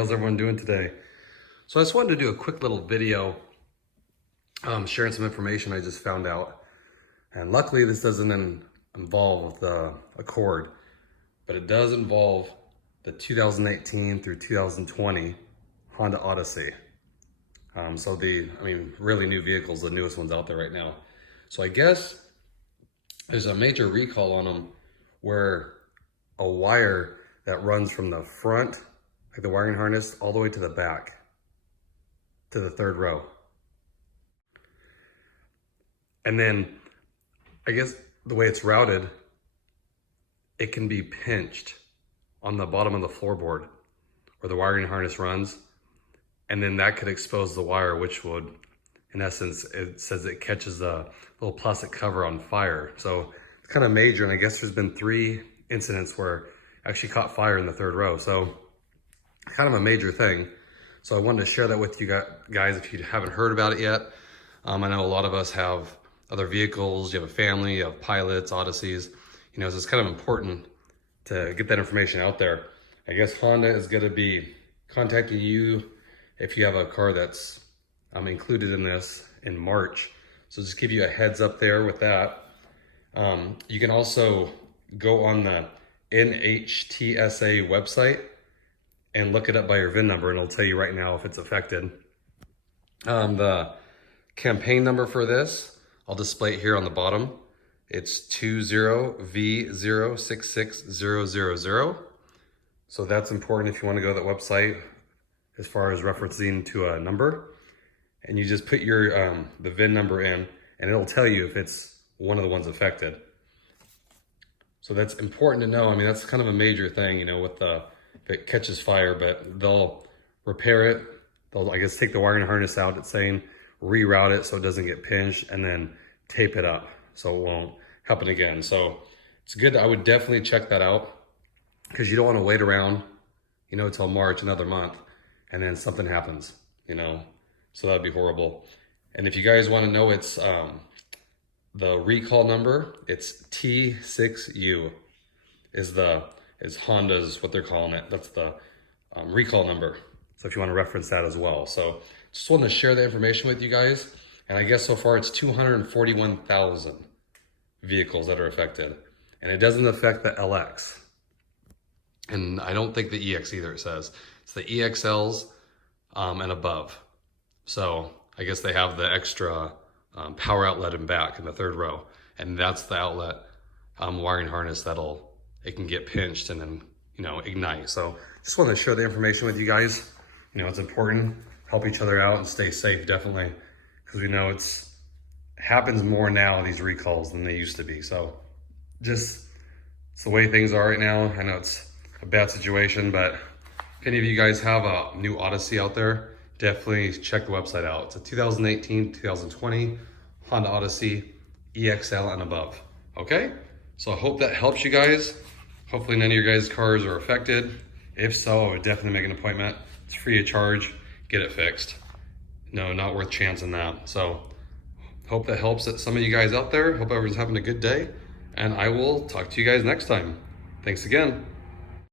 how's everyone doing today? So I just wanted to do a quick little video sharing some information I just found out. And luckily this doesn't involve the Accord, but it does involve the 2018 through 2020 Honda Odyssey. So really new vehicles, the newest ones out there right now. So I guess there's a major recall on them where a wire that runs from the front, like the wiring harness, all the way to the back, to the third row. And then I guess the way it's routed, it can be pinched on the bottom of the floorboard where the wiring harness runs. And then that could expose the wire, which would, in essence, it says it catches the little plastic cover on fire. So it's kind of major. And I guess there's been 3 incidents where it actually caught fire in the third row. So kind of a major thing. So I wanted to share that with you guys if you haven't heard about it yet. I know a lot of us have other vehicles, you have a family, you have pilots, Odysseys, so it's kind of important to get that information out there. I guess Honda is going to be contacting you if you have a car that's included in this in March. So just give you a heads up there with that. You can also go on the NHTSA website and look it up by your VIN number, and it'll tell you right now if it's affected. The campaign number for this, I'll display it here on the bottom. It's 20V066000. So that's important if you want to go to that website as far as referencing to a number. And you just put your the VIN number in, and it'll tell you if it's one of the ones affected. So that's important to know. That's kind of a major thing, with if it catches fire, but they'll repair it. They'll, I guess, take the wiring harness out, it's saying, reroute it so it doesn't get pinched, and then tape it up so it won't happen again. So it's good. I would definitely check that out, because you don't want to wait around, until March, another month, and then something happens, so that'd be horrible. And if you guys want to know, it's the recall number, it's T6U is Honda's, what they're calling it. That's the recall number. So if you want to reference that as well. So just wanted to share the information with you guys. And I guess so far it's 241,000 vehicles that are affected. And it doesn't affect the LX. And I don't think the EX either, it says. It's the EXLs and above. So I guess they have the extra power outlet in back in the third row. And that's the outlet wiring harness it can get pinched and then, ignite. So just wanted to share the information with you guys. It's important, help each other out and stay safe, definitely. Because we know it happens more now, these recalls, than they used to be. So it's the way things are right now. I know it's a bad situation, but if any of you guys have a new Odyssey out there, definitely check the website out. It's a 2018, 2020 Honda Odyssey EXL and above. Okay? So I hope that helps you guys. Hopefully none of your guys' cars are affected. If so, I would definitely make an appointment. It's free of charge. Get it fixed. No, not worth chancing that. So hope that helps some of you guys out there. Hope everyone's having a good day. And I will talk to you guys next time. Thanks again.